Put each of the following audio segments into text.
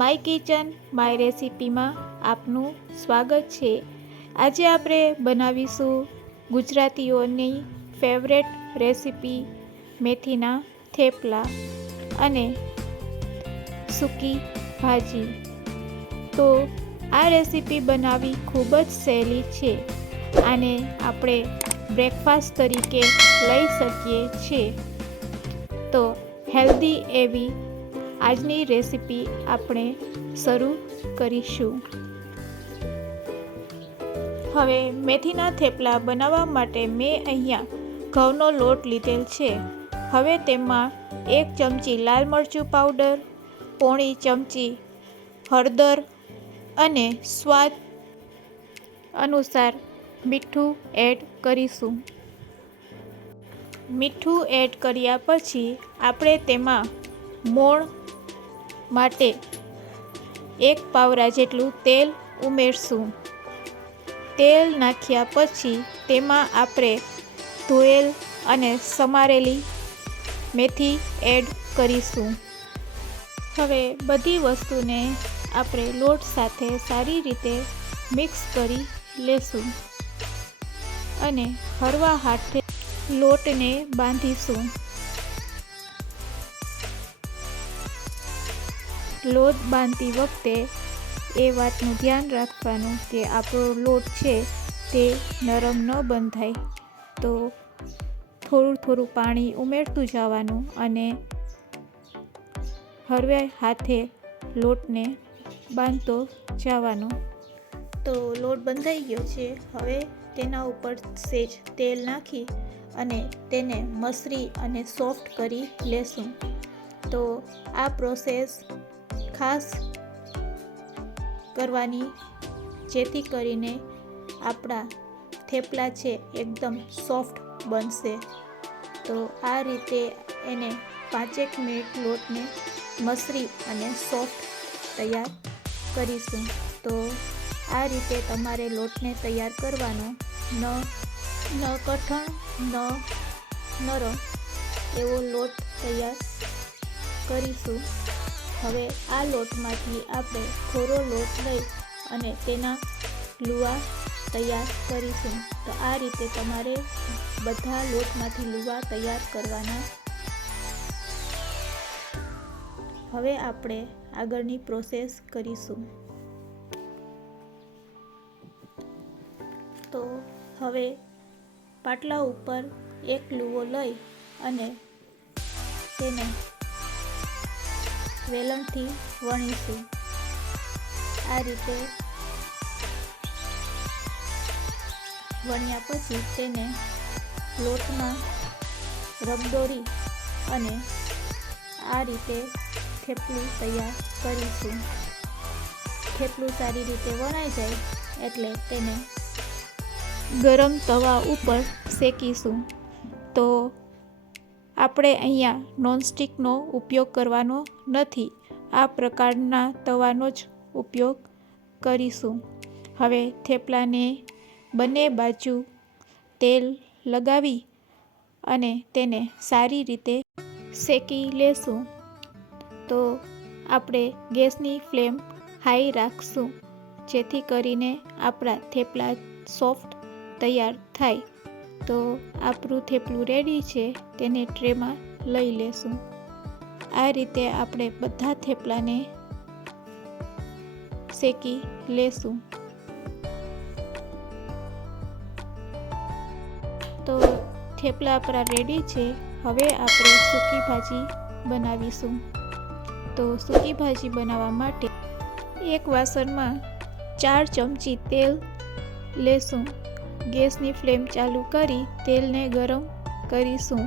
My kitchen my રેસિપીમાં આપનું સ્વાગત છે. આજે આપણે બનાવીશું ગુજરાતીઓની ફેવરેટ રેસિપી મેથીના થેપલા અને સૂકી ભાજી. તો આ રેસિપી બનાવવી ખૂબ જ સહેલી છે આને આપણે બ્રેકફાસ્ટ તરીકે લઈ શકીએ છીએ. તો હેલ્ધી એવી આજની રેસિપી આપણે શરૂ કરીશું. હવે મેથીના થેપલા બનાવવા માટે મેં અહીંયા ઘઉંનો લોટ લીધેલ છે. હવે તેમાં એક ચમચી લાલ મરચું પાવડર, પોણી ચમચી હળદર અને સ્વાદ અનુસાર મીઠું એડ કરીશું. મીઠું એડ કર્યા પછી આપણે તેમાં મોણ માટે એક પાવરા જેટલું તેલ ઉમેરશું. તેલ નાખ્યા પછી તેમાં આપણે ધોયેલ અને સમારેલી મેથી એડ કરીશું. હવે બધી વસ્તુને આપણે લોટ સાથે સારી રીતે મિક્સ કરી લેશું અને હળવા હાથે લોટને બાંધીશું. લોટ બાંધતી વખતે એ વાતનું ધ્યાન રાખવાનું કે આપણો લોટ છે તે નરમ ન બંધાય. તો થોડું થોડું પાણી ઉમેરતું જવાનું અને હળવે હાથે લોટને બાંધતો જવાનો. તો લોટ બંધાઈ ગયો છે. હવે તેના ઉપર સેજ તેલ નાખી અને તેને મસરી અને સોફ્ટ કરી લેશું. તો આ પ્રોસેસ ખાસ કરવાની જેથી કરીને આપણા થેપલા છે એકદમ સોફ્ટ બનશે. તો આ રીતે એને પાંચેક મિનિટ લોટને મસરી અને સોફ્ટ તૈયાર કરીશું. તો આ રીતે તમારે લોટને તૈયાર કરવાનો. ન ન કઠણ, ન નરમ એવો લોટ તૈયાર કરીશું. હવે આ લોટમાંથી આપણે થોડો લોટ લઈ અને તેના લુવા તૈયાર કરીશું. તો આ રીતે તમારે બધા લોટમાંથી લુવા તૈયાર કરવાના. હવે આપણે આગળની પ્રોસેસ કરીશું. તો હવે પાટલા ઉપર એક લુવો લઈ અને તેને વેલણથી વણીશું. આ રીતે વણ્યા પછી તેને લોટમાં રબદોરી અને આ રીતે થેપલું તૈયાર કરીશું. થેપલું સારી રીતે વણાઈ જાય એટલે તેને ગરમ તવા ઉપર શેકીશું. તો આપણે અહીંયા નોનસ્ટિકનો ઉપયોગ કરવાનો નથી. આ પ્રકારના તવાનો જ ઉપયોગ કરીશું. હવે થેપલાને બંને બાજુ તેલ લગાવી અને તેને સારી રીતે શેકી લેશું. તો આપણે ગેસની ફ્લેમ હાઈ રાખશું, જેથી કરીને આપણા થેપલા સોફ્ટ તૈયાર થાય. તો આપણું થેપલું રેડી છે, તેને ટ્રેમાં લઈ લેશું. આ રીતે આપણે બધા થેપલાને શેકી લેશું. તો થેપલા આપણા રેડી છે, હવે આપણે સૂકી ભાજી બનાવીશું. તો સૂકી ભાજી બનાવવા માટે એક વાસણમાં ચાર ચમચી તેલ લેશું. ગેસની ફ્લેમ ચાલુ કરી તેલને ગરમ કરીશું.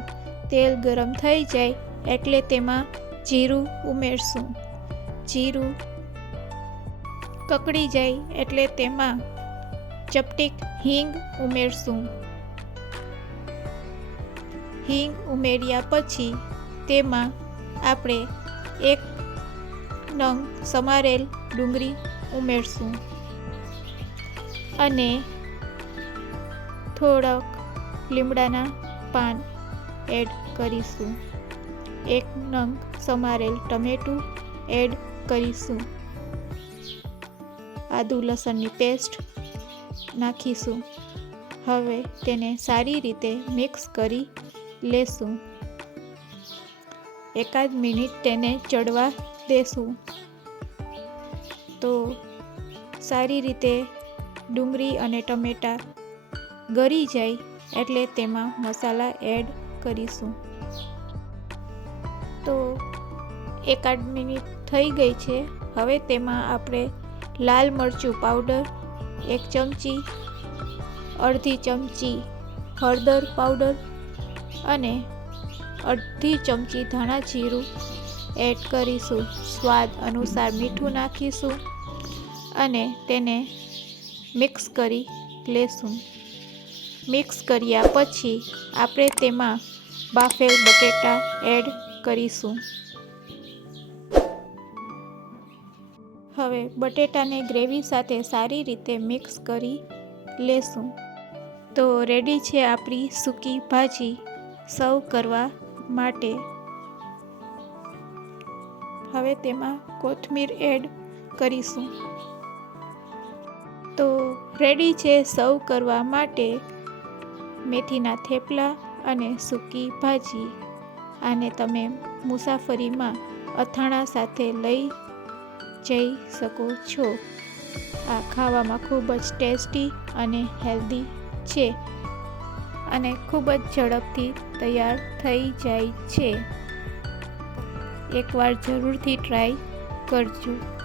તેલ ગરમ થઈ જાય એટલે તેમાં જીરું ઉમેરશું. જીરું કકડી જાય એટલે તેમાં ચપટીક હિંગ ઉમેરશું. હિંગ ઉમેર્યા પછી તેમાં આપણે એક નંગ સમારેલ ડુંગળી ઉમેરશું. અને થોડોક લીમડાના પાન એડ કરીશું. એક નંગ સમારેલ ટમેટું એડ કરીશું. આદુ લસણની પેસ્ટ નાખીશું. હવે તેને સારી રીતે મિક્સ કરી લેશું. એકાદ મિનિટ તેને ચડવા દેશું. તો સારી રીતે ડુંગળી અને ટમેટાં ગળી જાય એટલે તેમાં મસાલા એડ કરીશું. તો એકાદ મિનિટ થઈ ગઈ છે. હવે તેમાં આપણે લાલ મરચું પાવડર, એક ચમચી, અડધી ચમચી હળદર પાવડર અને અડધી ચમચી ધાણા જીરું એડ કરીશું. સ્વાદ અનુસાર મીઠું નાખીશું અને તેને મિક્સ કરી લેશું. મિક્સ કર્યા પછી આપણે તેમાં બાફેલ બટેટા એડ કરીશું. હવે બટેટાને ગ્રેવી સાથે સારી રીતે મિક્સ કરી લેશું. તો રેડી છે આપણી સૂકી ભાજી સર્વ કરવા માટે. હવે તેમાં કોથમીર એડ કરીશું. તો રેડી છે સર્વ કરવા માટે મેથીના થેપલા અને સૂકી ભાજી. આને તમે મુસાફરીમાં અથાણા સાથે લઈ જઈ શકો છો. આ ખાવામાં ખૂબ જ ટેસ્ટી અને હેલ્ધી છે અને ખૂબ જ ઝડપથી તૈયાર થઈ જાય છે. એકવાર જરૂરથી ટ્રાય કરજો.